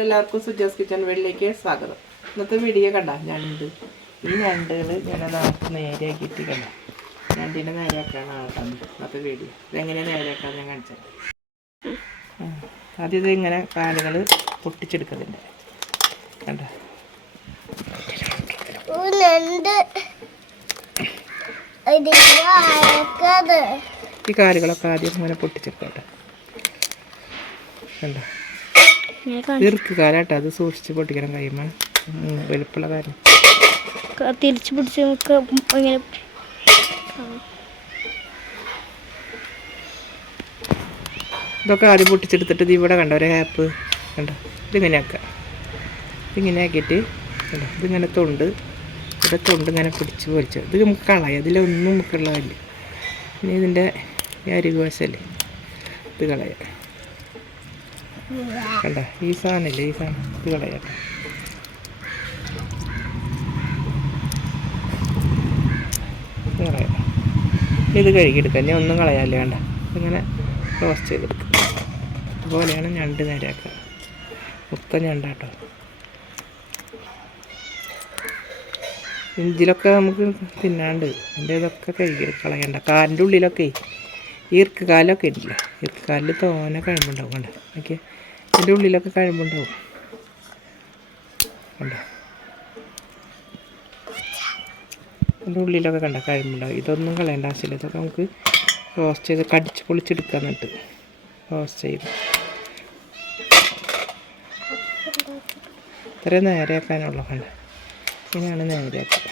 എല്ലാവർക്കും സുജാസ് കിച്ചൺ വീട്ടിലേക്ക് സ്വാഗതം. ഇന്നത്തെ വീഡിയോ കണ്ട ഞണ്ട്, ഈ ഞണ്ടുകൾ ഞാനത് നേരെയാക്കിയിട്ട് കണ്ട ഞണ്ടിനെ നേരെയാക്കാണ് ആട്ടാണ് ഇന്നത്തെ വീഡിയോ. ഇതെങ്ങനെയാണ് നേരെയാക്കാന്ന് ഞാൻ കാണിച്ചത്. ആദ്യം ഇത് ഇങ്ങനെ കാലുകൾ പൊട്ടിച്ചെടുക്കുന്നുണ്ട് കണ്ട. ഈ കാലുകളൊക്കെ ആദ്യം ഇങ്ങനെ പൊട്ടിച്ചെടുക്കട്ടെ കണ്ട. ഇറുക്ക് കാലാട്ടോ, അത് സൂക്ഷിച്ച് പൊട്ടിക്കണം. കഴിയുമ്പോൾ വലുപ്പുള്ള കാര്യം തിരിച്ചു പിടിച്ച് നമുക്ക് ഇങ്ങനെ ഇതൊക്കെ ആദ്യം പൊട്ടിച്ചെടുത്തിട്ട് ഇത് ഇവിടെ കണ്ട ഒരു ഹാപ്പ് കണ്ട. ഇതിങ്ങനെ ആക്കുക. ഇതിങ്ങനെ ആക്കിയിട്ട് കണ്ട, ഇതിങ്ങനെ തൊണ്ട് ഇവിടെ തൊണ്ട് ഇങ്ങനെ പിടിച്ച് പൊരിച്ചത്. ഇത് നമുക്ക് കളയാം, ഇതിലൊന്നും നമുക്കുള്ളതല്ല. പിന്നെ ഇതിൻ്റെ അരികു വശല്ലേ ഇത് കളയാം കണ്ട. ഈ സാധനമില്ലേ, ഈ സാധനം ഇത് കളയാം. കളയാം. ഇത് കഴുകിയെടുക്കാം. ഞാൻ ഒന്നും കളയാല്ല വേണ്ട. ഇങ്ങനെ റോസ്റ്റ് ചെയ്തെടുക്കുക. അതുപോലെയാണ് ഞണ്ട് നേരെയാക്കുക. മൊത്തം ഞണ്ടാട്ടോ. ഇതിലൊക്കെ നമുക്ക് തിന്നാണ്ട് എൻ്റെ ഇതൊക്കെ കഴുകി കളയണ്ട. കാലിൻ്റെ ഉള്ളിലൊക്കെ ഈർക്ക് കാലൊക്കെ ഇല്ല. ഈർക്ക് കാലിൽ തോനെ കഴിവുണ്ടാവും കണ്ട. ഓക്കെ, ഇതിൻ്റെ ഉള്ളിലൊക്കെ കഴിവുണ്ടാവും കണ്ട. ഇതിൻ്റെ ഉള്ളിലൊക്കെ കണ്ട കഴിവുണ്ടാവും. ഇതൊന്നും കളയേണ്ട ആവശ്യമില്ല. ഇതൊക്കെ നമുക്ക് റോസ്റ്റ് ചെയ്ത് കടിച്ച് പൊളിച്ചെടുക്കാൻ എന്നിട്ട് റോസ്റ്റ് ചെയ്ത് ഇത്രയും നേരെയാക്കാനുള്ള കണ്ട. ഇങ്ങനെയാണ് നേരെയാക്കുക.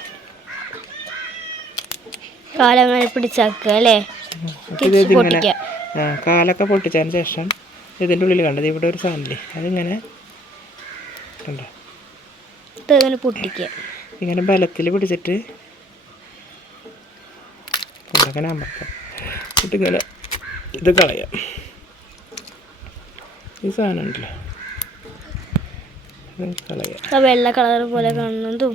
ഇതിങ്ങനെ കാലൊക്കെ പൊട്ടിച്ചതിന് ശേഷം ഇതിൻ്റെ ഉള്ളിൽ കണ്ടത് ഇവിടെ ഒരു സാധനമില്ലേ, അതിങ്ങനെ കണ്ടോ പൊട്ടിക്കുക. ഇങ്ങനെ ബലത്തിൽ പിടിച്ചിട്ട് അങ്ങനെ അമർത്താം. എന്നിട്ട് ഇങ്ങനെ ഇത് കളയാം. ഈ സാധനം ഉണ്ടല്ലോ കളയാം. വെള്ള കളർ പോലെ കാണുന്നതും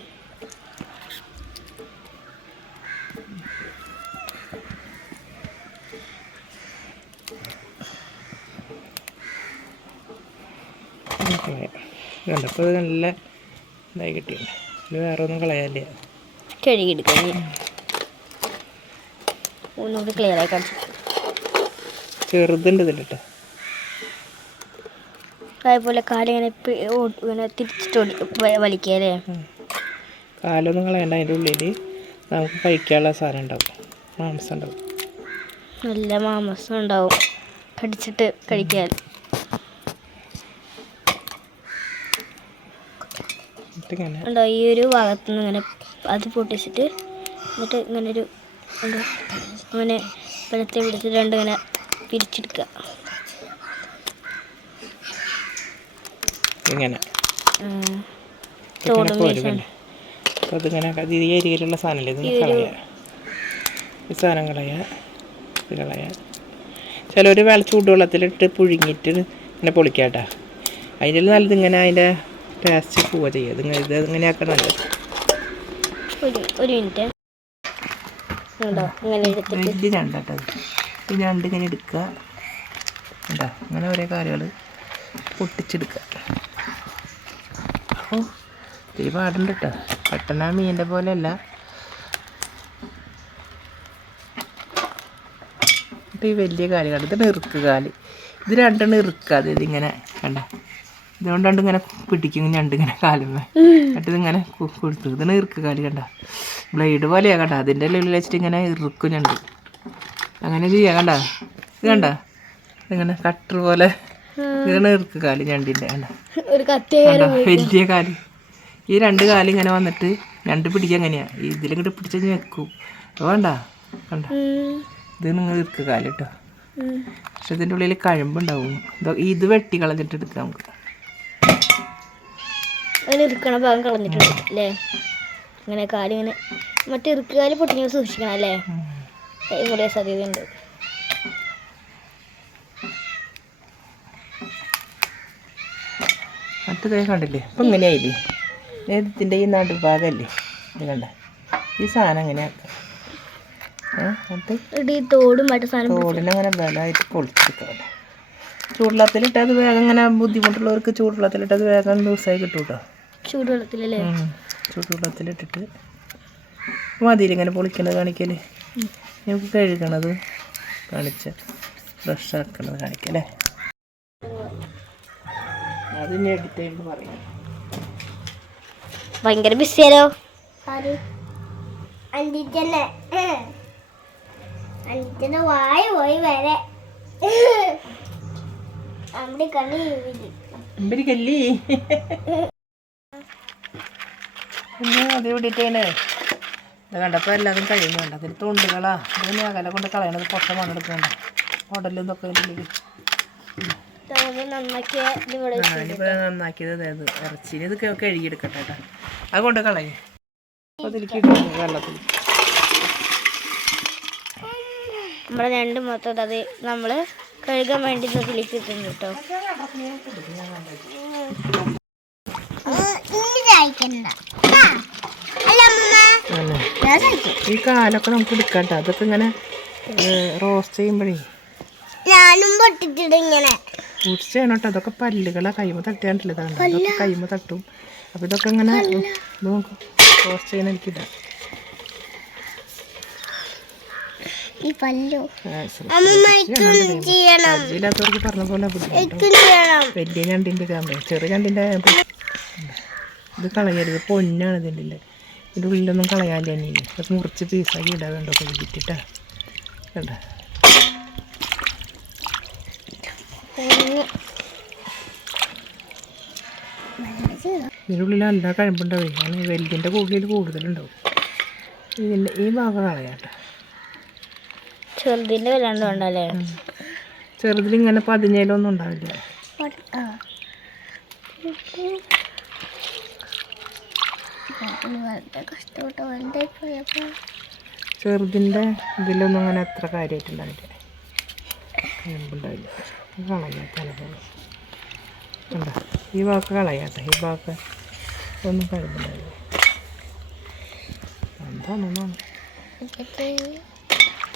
കണ്ടപ്പോൾ ഇത് നല്ല ഇതായി കിട്ടിയില്ല. ഇത് വേറെ ഒന്നും കളയാല്ലേ, കഴുകിയെടുക്കാം. ഒന്നുകൂടി ക്ലിയർ ആയി കാണിച്ചു. ചെറുതുണ്ട് ഇതിലിട്ട്. അതേപോലെ കാലിങ്ങനെ ഇങ്ങനെ തിരിച്ചിട്ട് വലിക്കുക അല്ലേ. കാലൊന്നും കളയണ്ട. അതിൻ്റെ ഉള്ളിൽ നമുക്ക് കഴിക്കാനുള്ള സാധനം ഉണ്ടാവും, മാംസം ഉണ്ടാവും. നല്ല മാംസം ഉണ്ടാവും കടിച്ചിട്ട് കഴിക്കാൻ. ഉണ്ടോ ഈ ഒരു ഭാഗത്തുനിന്ന് ഇങ്ങനെ അത് പൊട്ടിച്ചിട്ട് എന്നിട്ട് ഇങ്ങനെ ഒരു എന്താ അങ്ങനെ വെള്ളത്തെ പിടിച്ചിട്ട് രണ്ടിങ്ങനെ പിരിച്ചെടുക്കുക. ഇങ്ങനെ അതിങ്ങനെ ഈ ഏരിയയിലുള്ള സാധനമല്ലേ, ഇതിന് കളയാ. ഈ സാധനം കളയാ, ഇത് കളയാ. ചിലർ ചൂടുവെള്ളത്തിലിട്ട് പുഴുങ്ങിയിട്ട് ഇങ്ങനെ പൊളിക്കാട്ടാ. അതിൽ നല്ലത് ഇങ്ങനെ അതിൻ്റെ ടേസ്റ്റ് പോവുക ചെയ്യുക. ഇത് ഇങ്ങനെയാക്കാൻ നല്ലത്. ഒരു മിനിറ്റ് വലിയ ഞണ്ടാട്ടോ. ഈ ഞണ്ട് ഇങ്ങനെ എടുക്കുക കേട്ടോ. അങ്ങനെ ഓരോ കാര്യങ്ങൾ പൊട്ടിച്ചെടുക്കുക. ഓ ഇത്തിരി പാടുണ്ട് കേട്ടോ. പെട്ടെന്ന് ആ മീനിൻ്റെ പോലെയല്ല. ഇപ്പം ഈ വലിയ കാലുകൾ ഇത് ഇറുക്ക് കാല്, ഇത് രണ്ടെണ്ണം ഇറുക്കാതെ ഇതിങ്ങനെ കണ്ട. ഇതുകൊണ്ടാണ്ട് ഇങ്ങനെ പിടിക്കും ഞണ്ടിങ്ങനെ കാലുമ്മ. എന്നിട്ട് ഇതിങ്ങനെ കൊടുത്തു. ഇതിന് ഇറുക്ക് കാല് കണ്ട. ബ്ലേഡ് പോലെയാ കണ്ട. അതിൻ്റെ ഉള്ളിൽ വെച്ചിട്ട് ഇങ്ങനെ ഇറുക്കും ഞണ്ട്. അങ്ങനെ ചെയ്യാം കണ്ട. ഇത് കണ്ട ഇങ്ങനെ കട്ടർ പോലെ. ഇതാണ് ഇറുക്ക് കാല് ഞണ്ടിൻ്റെ കണ്ട. വലിയ കാല്. ഈ രണ്ട് കാല് ഇങ്ങനെ വന്നിട്ട് ഞണ്ട് പിടിക്കുക എങ്ങനെയാ ഇതിലിങ്ങോട്ട് പിടിച്ച് വെക്കും. വേണ്ട കണ്ട. ഇത് നിങ്ങൾ ഇറുക്ക് കാല് കേട്ടോ. പക്ഷെ ഇതിൻ്റെ ഉള്ളിൽ കഴമ്പുണ്ടാവും. ഇത് വെട്ടി കളഞ്ഞിട്ട് എടുക്കാം നമുക്ക്. അങ്ങനെ ഇറുക്കണ ഭാഗം കളഞ്ഞിട്ടുണ്ട് അല്ലേ. അങ്ങനെ കാലിങ്ങനെ മറ്റേ ഇറുക്ക് കാല് പൊട്ടിങ്ങനെ സൂക്ഷിക്കണം അല്ലേ. ഇവിടെ സാധ്യതയുണ്ട്. മറ്റേ കണ്ടില്ലേ ഇപ്പം ഇങ്ങനെയായില്ലേ. ഇതിൻ്റെ ഈ നടുഭാഗമല്ലേ ഇത് കണ്ട. ഈ സാധനം എങ്ങനെയാക്കാം. തോടിനങ്ങനെ ബലമായിട്ട് പൊളിച്ചെടുക്കാം. ചൂടുവെള്ളത്തിലിട്ട് അത് വേഗം ഇങ്ങനെ ബുദ്ധിമുട്ടുള്ളവർക്ക് ചൂടുവെള്ളത്തിലിട്ട് അത് വേഗം ദിവസമായി കിട്ടും കേട്ടോ. ചൂടുവെള്ളത്തിലല്ലേ? ചൂടുവെള്ളത്തിലിട്ടിട്ട് മതിയിൽ ഇങ്ങനെ പൊളിക്കണത് കാണിക്കല്, നമുക്ക് കഴുകണത് കാണിച്ച, ഫ്രഷ് ആക്കണത് കാണിക്കല്ലേ. അത് ഞാൻ എഡിറ്റ് ചെയ്യുമ്പോൾ പറയാം. ഭയങ്കര ബിസിയാലോ. വായ പോയി വരെ കല്ലി പിന്നെ അത് വിട്ടിട്ടേനെ ഇത് കണ്ടപ്പോൾ എല്ലാതും കഴിയുന്നുണ്ട്. അതിൽ തൊണ്ടുകളാ അതിന് അകലെ കൊണ്ട് കളയണത്, പൊട്ട മണ്ണെടുക്കണ്ട ഉടലും ഇതൊക്കെ അതിൻ്റെ നന്നാക്കിയത്. അതായത് ഇറച്ചിന് ഇത് കഴുകിയെടുക്കട്ടെ കേട്ടോ. അത് കൊണ്ട് കളയും. അതിലേക്ക് ഇടുന്നു വെള്ളത്തിൽ. നമ്മുടെ രണ്ട് മൊത്തം അത് നമ്മൾ കഴുകാൻ വേണ്ടി ഇതിലേക്ക് ഇട്ടുന്നു കേട്ടോ. ഈ കാലൊക്കെ നമുക്ക് എടുക്കാം കേട്ടോ. അതൊക്കെ ഇങ്ങനെ റോസ്റ്റ് ചെയ്യുമ്പോഴേ ഞാനും പൊട്ടിച്ചിട്ട് ഇങ്ങനെ റോസ്റ്റ് ചെയ്യണം കേട്ടോ. അതൊക്കെ പല്ലുകളെ കൈമ തട്ടിയാണ്ടില്ല, അതൊക്കെ കൈമ തട്ടും. അപ്പം ഇതൊക്കെ ഇങ്ങനെ നോക്കും റോസ്റ്റ് ചെയ്യണം. എനിക്കില്ല ഇല്ലാത്തവർക്ക് പറഞ്ഞ പോലെ വലിയ ഞണ്ടിൻ്റെ കാമ്പ, ചെറിയ ഞണ്ടിൻ്റെ ഇത് കളയരുത്. പൊന്നാണ് ഇതിൻ്റെ. ഇതിൻ്റെ ഉള്ളിലൊന്നും കളയാല്ലേ. നീ അത് മുറിച്ച് പീസാക്കി ഇടാൻ വേണ്ടോ കഴുകിട്ടിട്ടാ കണ്ട. ഇതിൻ്റെ ഉള്ളിൽ നല്ല കഴമ്പുണ്ടാവും. അങ്ങനെ വലുതിൻ്റെ കൂടുതൽ കൂടുതലുണ്ടാവും. ഇതിൻ്റെ ഈ ഭാഗം കളയാട്ടോ. ചെറുതിൻ്റെ വല്ലാണ്ട് വേണ്ടല്ലേ. ചെറുതിലിങ്ങനെ പതിഞ്ഞേലൊന്നും ഉണ്ടാവില്ല. ചെറുതിൻ്റെ ഇതിലൊന്നും അങ്ങനെ അത്ര കാര്യമായിട്ടുണ്ടാവില്ല, കഴമ്പുണ്ടാവില്ല. കളയാ തലപോലെ കണ്ടോ. ഈ ഭാഗത്ത് കളയാട്ടെ. ഈ ഭാഗത്ത് ഒന്നും കഴമ്പുണ്ടാവില്ല. എന്താണെന്നാണ്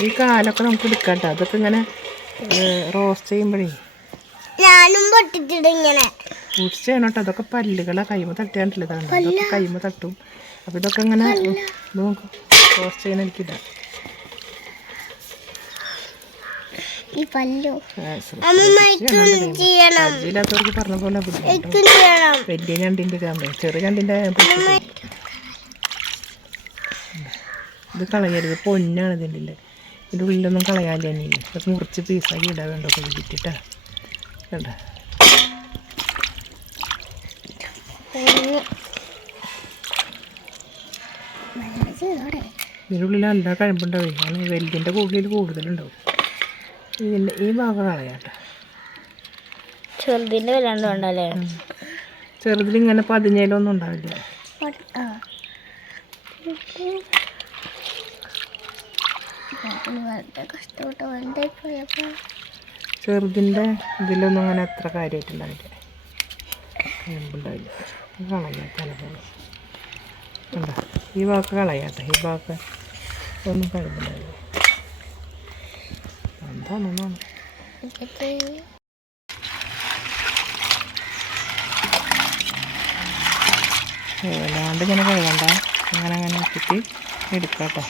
ഈ കാലൊക്കെ നമുക്ക് എടുക്കാം കേട്ടോ. അതൊക്കെ ഇങ്ങനെ റോസ്റ്റ് ചെയ്യുമ്പോഴേ ഞാനും പൊട്ടിച്ചിട്ട് ഇങ്ങനെ റോസ്റ്റ് ചെയ്യണം കേട്ടോ. അതൊക്കെ പല്ലുകളെ കൈമ തട്ടിയാണ്ടില്ല, അതൊക്കെ കൈമ തട്ടും. അപ്പം ഇതൊക്കെ ഇങ്ങനെ നോക്കും റോസ്റ്റ് ചെയ്യണം. എനിക്കില്ല ഇല്ലാത്തവർക്ക് പറഞ്ഞ പോലെ വലിയ ഞണ്ടിൻ്റെ കാമ്പ, ചെറിയ ഞണ്ടിൻ്റെ ഇത് കളയരുത്. പൊന്നാണ് ഇതിൻ്റെ. ഇതിൻ്റെ ഉള്ളിലൊന്നും കളയാല്ലേ. നീ അത് മുറിച്ച് പീസാക്കി ഇടാൻ വേണ്ടോ കഴുകിട്ടിട്ടാ കണ്ട. ഇതിൻ്റെ ഉള്ളിൽ നല്ല കഴമ്പുണ്ടാവും. അങ്ങനെ വലുതിൻ്റെ കൂടുതൽ കൂടുതലുണ്ടാവും. ഇതിൻ്റെ ഈ ഭാഗം കളയാട്ടോ. ചെറുതിൻ്റെ വല്ലാണ്ട് വേണ്ടല്ലേ. ചെറുതിലിങ്ങനെ പതിഞ്ഞേലൊന്നും ഉണ്ടാവില്ല. ചെറുതിൻ്റെ ഇതിലൊന്നും അങ്ങനെ അത്ര കാര്യമായിട്ടുണ്ടാവില്ല, കഴമ്പുണ്ടാവില്ല. കളയാ തലപോലെ കണ്ടോ. ഈ ഭാഗത്ത് കളയാട്ടെ. ഈ ഭാഗത്ത് ഒന്നും കഴമ്പുണ്ടാവില്ല. എന്താണെന്നാണ് ഏതാണ്ട് ഇങ്ങനെ കഴുകണ്ട. അങ്ങനെ ആക്കിയിട്ട് എടുക്കാം കേട്ടോ.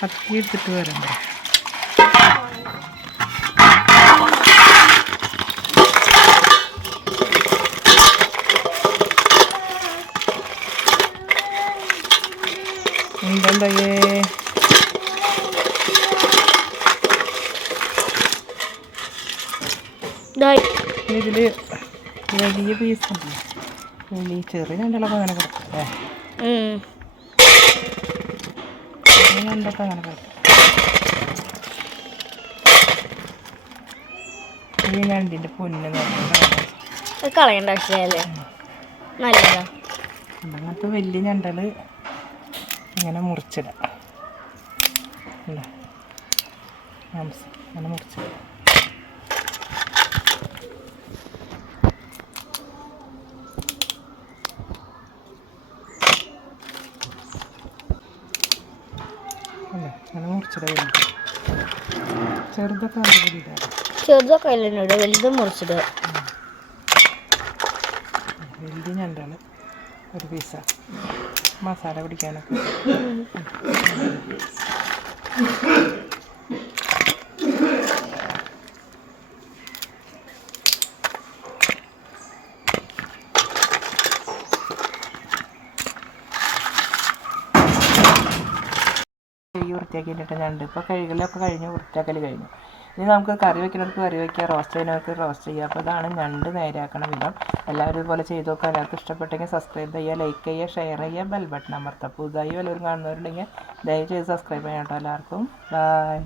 കത്തി എടുത്തിട്ട് വരണ്ട. എന്തെന്തേ ഇതിൽ വലിയ പീസുണ്ട്. വലിയ ചെറിയ ഞണ്ടൊക്കെ അങ്ങനെ കിടക്കും. ഞണ്ടൊക്കെ അങ്ങനെ കിടക്കും. ഈ ഞണ്ടിൻ്റെ പൊന്ന് കളയേണ്ട ആവശ്യമല്ലേ. നല്ലതാ. അങ്ങനത്തെ വലിയ ഞണ്ടൽ ഇങ്ങനെ മുറിച്ചിടാം. അങ്ങനെ മുറിച്ചിടാം. അല്ലേ അങ്ങനെ മുറിച്ചിട വലുത് ചെറുതൊക്കെ നല്ല കൂടിയിട്ടാണ് ചെറുതൊക്കെ അതിലിടുക വലുതും മുറിച്ചിടുക. വലുത് ഞണ്ടാണ് ഒരു പീസാണ് മസാല പിടിക്കാനൊക്കെ. കഴുകി വൃത്തിയാക്കിയിട്ട് ഞണ്ട് ഇപ്പോൾ കഴുകലൊക്കെ കഴിഞ്ഞു, വൃത്തിയാക്കൽ കഴിഞ്ഞു. ഇനി നമുക്ക് കറി വയ്ക്കുന്നവർക്ക് കറി വയ്ക്കുക, റോസ്റ്റ് ചെയ്യുന്നവർക്ക് റോസ്റ്റ് ചെയ്യുക. അപ്പോൾ ഇതാണ് ഞണ്ട് നേരെയാക്കണ വിധം. എല്ലാവരും ഇതുപോലെ ചെയ്ത് നോക്കുക. എല്ലാവർക്കും ഇഷ്ടപ്പെട്ടെങ്കിൽ സബ്സ്ക്രൈബ് ചെയ്യുക, ലൈക്ക് ചെയ്യുക, ഷെയർ ചെയ്യുക, ബെൽ ബട്ടൺ അമർത്തുക. പുതുതായി വല്ലവരും കാണുന്നവരുണ്ടെങ്കിൽ ദയവ് ചെയ്ത് സബ്സ്ക്രൈബ് ചെയ്യാം കേട്ടോ. എല്ലാവർക്കും ബൈ.